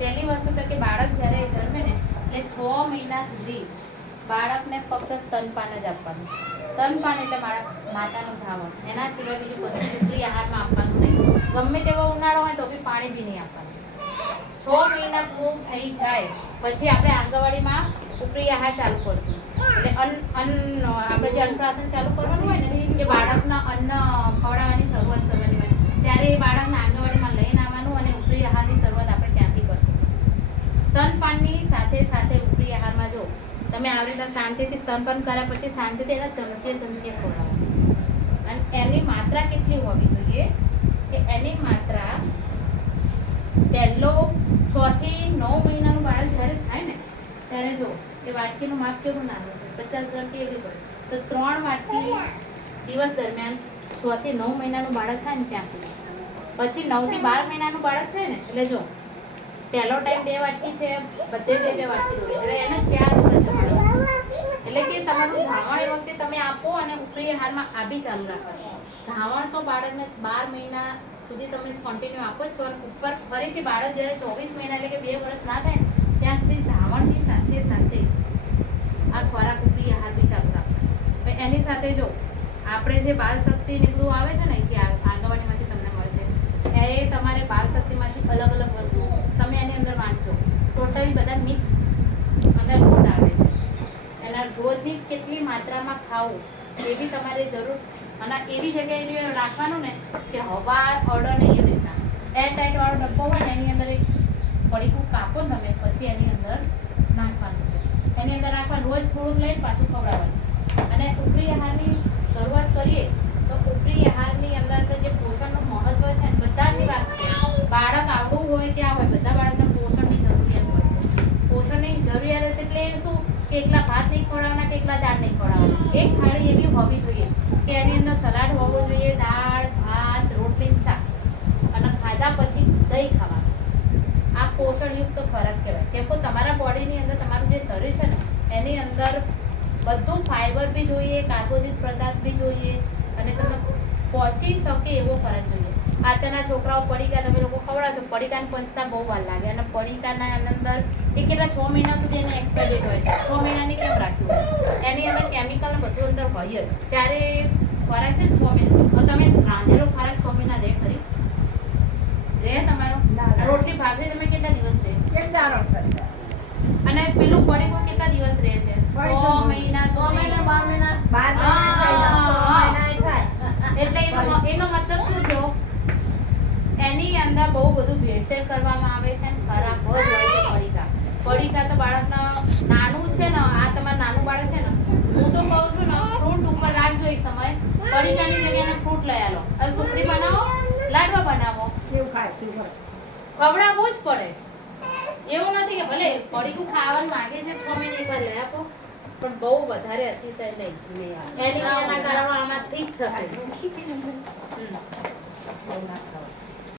પહેલી વસ્તુ તો કે બાળક જ્યારે જન્મે ને એટલે 6 મહિના સુધી બાળકને ફક્ત સ્તનપાન જ આપવાનું. સ્તનપાન એટલે બાળક માતાનું ધાવણ, એના સિવાય બીજું કશું ઉપરી આહારમાં આપવાનું નહીં. ગમે તેવો ઉનાળો હોય તો બી પાણી બી નહીં આપવાનું. 6 મહિના પૂરું થઈ જાય પછી આપણે આંગણવાડીમાં ઉપરી આહાર ચાલુ કરશું. એટલે આપણે જે અન્નપ્રાશન ચાલુ કરવાનું હોય ને કે બાળકના અન્ન ખવડાવવાની શરૂઆત કરવાની હોય ત્યારે એ બાળકને આંગણવાડીમાં લઈને આવવાનું અને ઉપરી આહારની શરૂઆત આપણે ત્યાંથી કરશું. સ્તનપાનની સાથે સાથે ઉપરી આહારમાં જો તમે આવી રીતે શાંતિથી સ્તનપાન કર્યા પછી શાંતિથી એના ચમચીએ ખવડાવવાનું. અને એની માત્રા કેટલી હોવી જોઈએ કે એની માત્રા પહેલો 6 થી 9 મહિનાનું બાળક જ્યારે થાય ને ત્યારે જો એ વાટકીનું માપ કેવું નાનું છે, 50 ગ્રામ કેવી હોય તો 3 વાટકી દિવસ દરમિયાન 6 થી 9 મહિનાનું બાળક થાય ને ત્યાં સુધી. પછી 9 થી 12 મહિનાનું બાળક થાય ને એટલે જો પહેલો ટાઈમ 2 વાટકી છે, બધે 2 વાટકી દોરી એટલે એને 4 વખત જમાડવાનું. એટલે કે તમારું ધાવણ એ વખતે તમે આપો અને ઉપરી આહારમાં આ બી ચાલુ રાખવાનું. ધાવણ તો બાળકને 12 મહિના સુધી તમે કન્ટિન્યુ આપો જ છો અને ઉપર ફરીથી બાળક જ્યારે 24 મહિના એટલે કે 2 વર્ષ ના થાય ત્યાં સુધી ધાવણની સાથે સાથે આ ખોરાક ઉપરી આહાર બી ચાલુ રાખવાનો. એની સાથે જો આપણે જે બાલ શક્તિ ને બધું આવે છે ને કે આંગણવાડીમાંથી તમને મળે છે એ તમારે બાલ શક્તિમાંથી અલગ અલગ વસ્તુ તમે એની અંદર વાંચો. ટોટલી બધા મિક્સ અંદર ફૂડ આવે છે. એના રોજની કેટલી માત્રામાં ખાવું એવી તમારે જરૂર અને એવી જગ્યાએ રાખવાનું ને કે હવા અડે નહીં એવી રીતના. એર ટાઈટ વાળો ડબ્બો હોય ને એની અંદર એક પડીકું કાપો ને તમે પછી એની અંદર નાખવાનું છે. એની અંદર રાખવાનું રોજ થોડુંક લઈને પાછું ખવડાવવાનું. અને ઉપરી આહારની શરૂઆત કરીએ તો ઉપરી આહારની અંદર જે પોષણનું મહત્વ છે ને બધાની વાત છે. બાળક આવડું હોય ત્યાં હોય બધા બાળકને પોષણની જરૂરિયાત હોય છે. પોષણની જરૂરિયાત એટલે શું કે એકલા ભાત નહીં ખવડાવવાના કે એકલા દાળ નહીં ખવડાવવાના. એક થાળી એવી હોવી જોઈએ કે એની અંદર સલાડ હોવો જોઈએ, દાળ ભાત રોટલી શાક અને ખાધા પછી દહીં ખાવાનું. આ પોષણયુક્ત ખોરાક કહેવાય. કેમ કે તમારા બોડીની અંદર તમારું જે શરીર છે ને એની અંદર બધું ફાઈબર બી જોઈએ, કાર્બોદિત પદાર્થ બી જોઈએ અને તમે પહોંચી શકે એવો ખોરાક જોઈએ. અત્યારના છોકરાઓ પડીકા તમે લોકો ખવડાવશો, પડીકાને પચતા બહુ વાર લાગે અને પડીકાના અંદર એ કેટલા 6 મહિના સુધી એની એક્સપાયર ડેટ હોય છે. 6 મહિનાની કેમ રાખ્યું હોય એની અંદર કેમિકલ બધું અંદર હોય જ. ત્યારે ખોરાક છે ને 6 મહિના તમે રાંધેલો ખોરાક 6 મહિના રહે ખરી રહે તમારો? રોટલી ભાખરી તમે કેટલા દિવસ રહે? અને પેલું પડીકો કેટલા દિવસ રહે છે? 6 મહિના 12 મહિના એટલે એનો મતલબ શું થયો? એની અંદર બહુ બધું ભેળસેળ કરવામાં આવે છે ને ખરાબ જ હોય છે. પડીકા તો બાળકના નાનું છે ને આ તમારું નાનું બાળક છે ને હું તો કહું છું ને ફ્રૂટ ઉપર રાખજો એક સમય. પડીકાની જગ્યાએ ફ્રૂટ લઈ આલો અને સુખડી બનાવો, લાડવા બનાવો, ખવડાવવું જ પડે. એવું નથી કે ભલે પડીકું ખાવાનું માંગે છે 6 મહિને એકવાર લઈ આપો પણ બહુ વધારે અતિશય નહીં. એના કારણે આમાં ઠીક થશે. બહુ ના ખાવા.